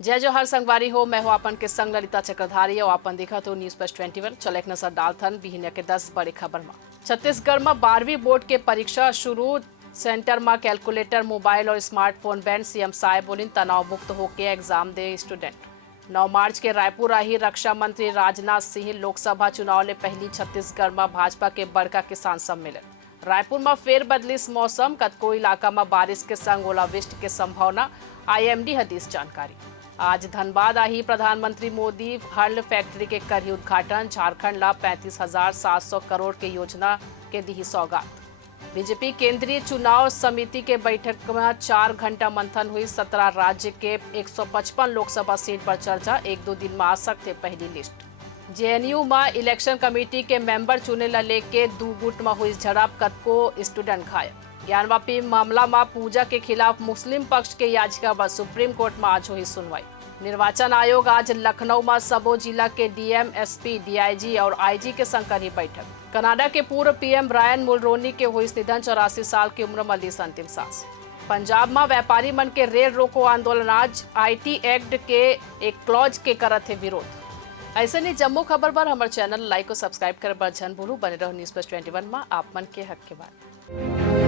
जय जोहर संगवारी हो। मैं हूँ अपन के संग ललिता चक्रधारी और अपन देखा तो न्यूज प्लस 21। चले एक नजर डालथन बिहनिया के 10 बड़े खबर में। छत्तीसगढ़ में 12वीं बोर्ड के परीक्षा शुरू। सेंटर में कैलकुलेटर, मोबाइल और स्मार्टफोन बैन। सीएम साहेब बोलिन तनाव मुक्त होकर एग्जाम दे स्टूडेंट। 9 मार्च के रायपुर आई रक्षा मंत्री राजनाथ सिंह। लोकसभा चुनाव ले पहली छत्तीसगढ़ में भाजपा के बड़का किसान सम्मेलन। रायपुर में फेर बदलिस मौसम, कतको इलाका में बारिश के संग ओलावृष्टि के संभावना। आईएमडी हदीस जानकारी। आज धनबाद आई प्रधानमंत्री मोदी। हर्ल फैक्ट्री के करी उद्घाटन। झारखंड ला 35,700 करोड़ के योजना के दी सौगात। बीजेपी केंद्रीय चुनाव समिति के बैठक में 4 घंटा मंथन हुई। 17 राज्य के 155 लोकसभा सीट पर चर्चा। 1-2 दिन में आ सकते पहली लिस्ट। जेएनयू में इलेक्शन कमेटी के मेंबर चुने ला लेके 2 गुट में हुई झड़प, कतको स्टूडेंट घायल। ज्ञानवापी मामला में पूजा के खिलाफ मुस्लिम पक्ष के याचिका पर सुप्रीम कोर्ट में आज हुई सुनवाई। निर्वाचन आयोग आज लखनऊ में सबो जिला के डीएम, एसपी, डीआईजी और आईजी के संग करी बैठक। कनाडा के पूर्व पीएम ब्रायन मुलरोनी के हुई निधन। 84 साल की उम्र में ली अंतिम सांस। पंजाब में व्यापारी मन के रेल रोको आंदोलन आज। आईटी एक्ट के एक क्लॉज के करत है विरोध। ऐसे नहीं जम्मू खबर पर हमारे चैनल लाइक और सब्सक्राइब करे पर झन भूलू। बने रहो न्यूज प्लस 21 में आप मन के हक के बाद।